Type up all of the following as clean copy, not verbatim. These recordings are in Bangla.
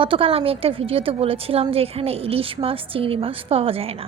গতকাল আমি একটা ভিডিওতে বলেছিলাম যে এখানে ইলিশ মাছ চিংড়ি মাছ পাওয়া যায় না।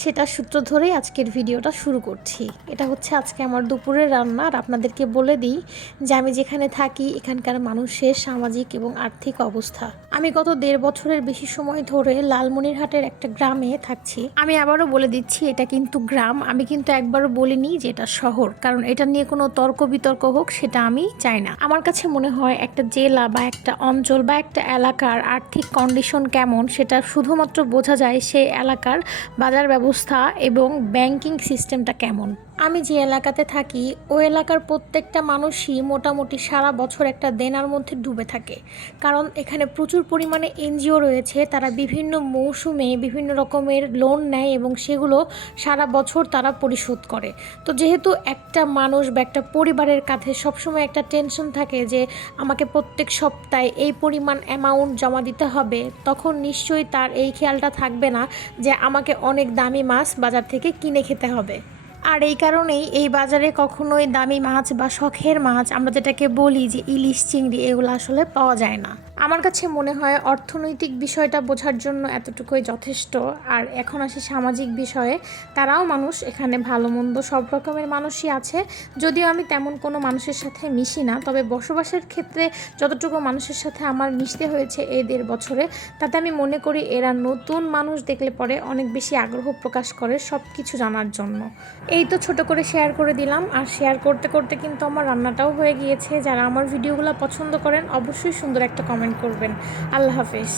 সেটার সূত্র ধরেই আজকের ভিডিওটা শুরু করছি। এটা হচ্ছে আজকে আমার দুপুরের রান্না। আর আপনাদেরকে বলে দিই যে আমি যেখানে থাকি এখানকার মানুষের সামাজিক এবং আর্থিক অবস্থা। আমি গত 1.5 বছরের বেশি সময় ধরে লালমনিরহাটের একটা গ্রামে থাকছি। আমি আবারও বলে দিচ্ছি, এটা কিন্তু গ্রাম। আমি কিন্তু একবারও বলিনি যে এটা শহর, কারণ এটা নিয়ে কোনো তর্ক বিতর্ক হোক সেটা আমি চাই না। আমার কাছে মনে হয় একটা জেলা বা একটা অঞ্চল বা একটা এলাকার আর্থিক কন্ডিশন কেমন সেটা শুধুমাত্র বোঝা যায় সেই এলাকার বাজার ব্যবস্থা এবং ব্যাংকিং সিস্টেমটা কেমন। আমি যে এলাকাতে থাকি ওই এলাকার প্রত্যেকটা মানুষই মোটামুটি সারা বছর একটা দেনার মধ্যে ডুবে থাকে, কারণ এখানে প্রচুর পরিমাণে এনজিও রয়েছে। তারা বিভিন্ন মৌসুমে বিভিন্ন রকমের লোন নেয় এবং সেগুলো সারা বছর তারা পরিশোধ করে। তো যেহেতু একটা মানুষ বা একটা পরিবারের কাছে সবসময় একটা টেনশন থাকে যে আমাকে প্রত্যেক সপ্তাহে এই পরিমাণ অ্যামাউন্ট জমা দিতে হবে, তখন নিশ্চয়ই তার এই খেয়ালটা থাকবে না যে আমাকে অনেক দামি মাছ বাজার থেকে কিনে খেতে হবে। আর এই কারণেই এই বাজারে কখনোই দামি মাছ বা শখের মাছ, আমরা যেটাকে বলি যে ইলিশ চিংড়ি, এগুলো আসলে পাওয়া যায় না। আমার কাছে মনে হয় অর্থনৈতিক বিষয়টা বোঝার জন্য এতটুকুই যথেষ্ট। আর এখন আসি সামাজিক বিষয়ে। তারাও মানুষ, এখানে ভালো মন্দ সব রকমের মানুষই আছে। যদিও আমি তেমন কোনো মানুষের সাথে মিশি না, তবে বসবাসের ক্ষেত্রে যতটুকু মানুষের সাথে আমার মিশতে হয়েছে এই 1.5 বছরে, তাতে আমি মনে করি এরা নতুন মানুষ দেখলে পরে অনেক বেশি আগ্রহ প্রকাশ করে সব কিছু জানার জন্য। এই তো ছোট করে শেয়ার করে দিলাম। আর শেয়ার করতে করতে কিন্তু আমার রান্নাটাও হয়ে গিয়েছে। যারা আমার ভিডিওগুলো পছন্দ করেন অবশ্যই সুন্দর একটা কমেন্ট করবেন। আল্লাহ হাফেজ।